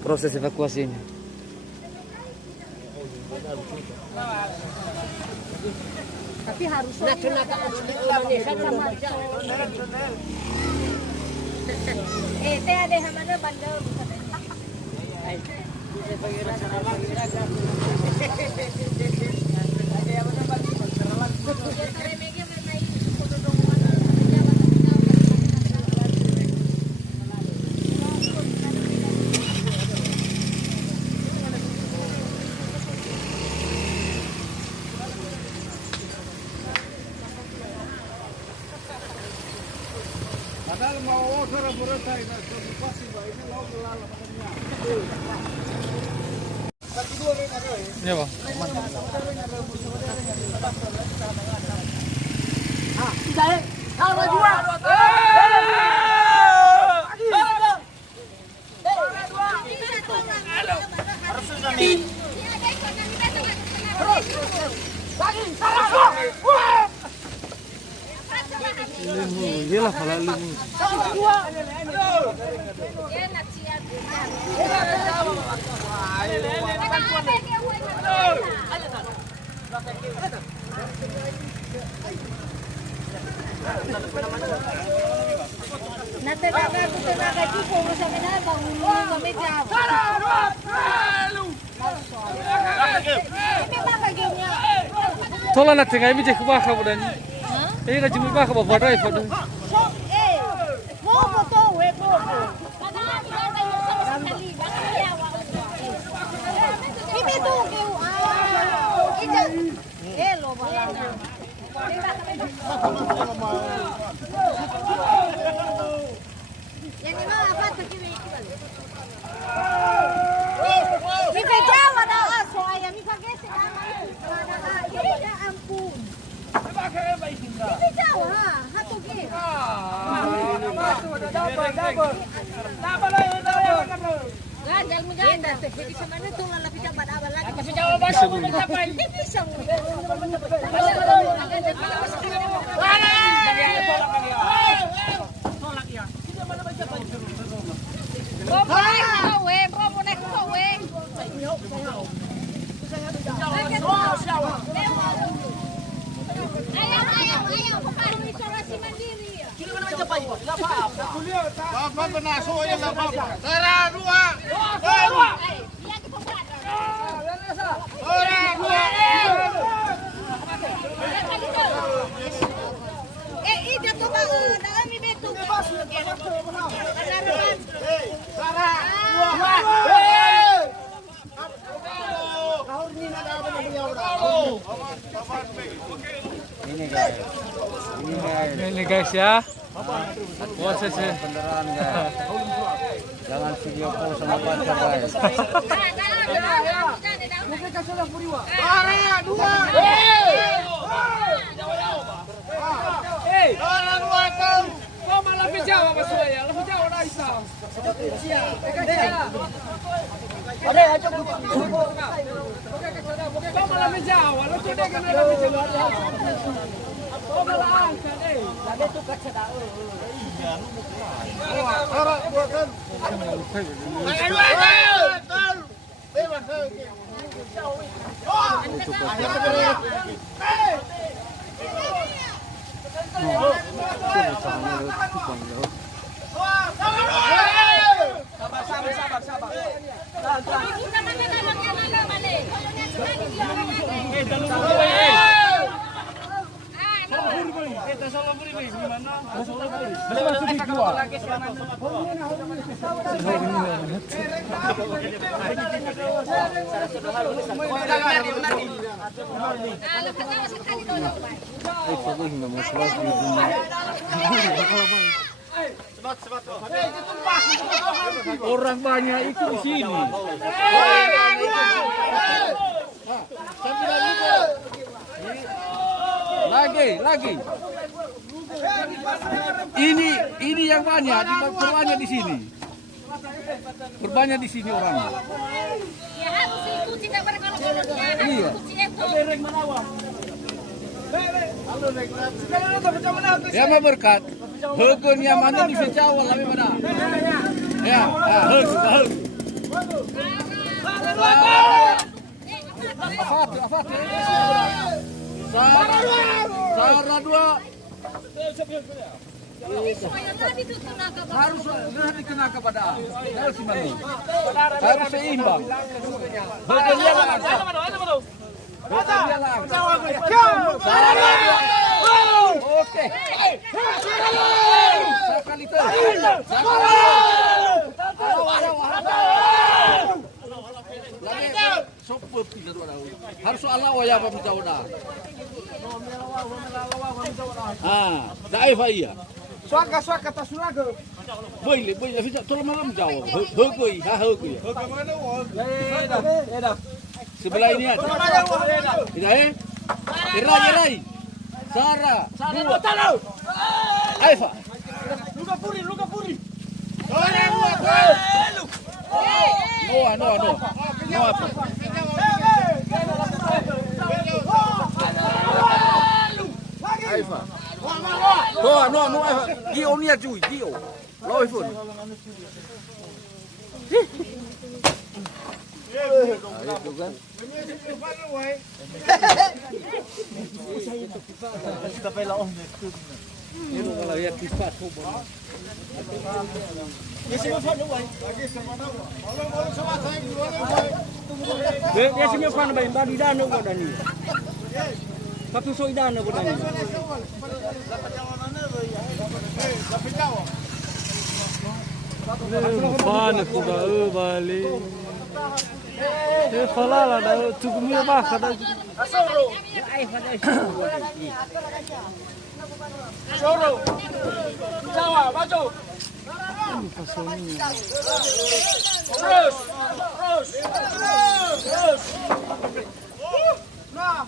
Proses evakuasinya. Tapi harus teh ada mana bandel Padahal mau orang saya pasti ini mau gelala Ya, Bang. Iyalah kalau limu. Natalaga ko talaga dito mo sa mina bangun kami diaw. Ini ba kagem niya? Thola na tingai mi je kuba ka budan. Eh ga jimi ba ka ba bodai fodo. Mo to we mo. Ini tuh kau ija. Lo bala. Yang ini apa tuh kiri? Mika Jawa dah soalnya Mika gese ya ampun. Mika Jawa hatu ge. Gandal menggandal jadi semana tuh lalap pijak pada awal lagi. Tapi Jawa bahasa mencapai. Bisa. Ini guys ya. Prosesnya beneran guys. Jangan video call sama pacar guys. Orang banyak itu di sini. Lagi. Ini yang banyak, berbanyak di sini. Berbanyak di sini orangnya. Ya harus ikuti kita berkolok-koloknya. Iya. Ya mah berkat. Heukeun nya mana di Jawa lebih mana? Ya, heug. Apa? Sara dua. Harus dikena kepada harus seimbang. Harus seimbang. Bagiannya oke. Sekali itu. Lagi soput tidak dua. Harus Allah ya apa minta daif iya. Suaka tas suraga. Boleh, bisa tolong malam jawab. Heukeuy. Sebelah ini ada. Tidak Irai. Sara. Aifa. Luka puri. No apa? Aifa. No Aifa. Gio ni cuy, Gio. Loi pun. Itu kan. Itu kalau ya kisah coba. Dia sini fan bae tadi dana kok dani. Satu soi dana kok dani. Mana kuda balik. Falala dah tugumnya bah kada. Soro. Jawa, maju. Terus. Nah.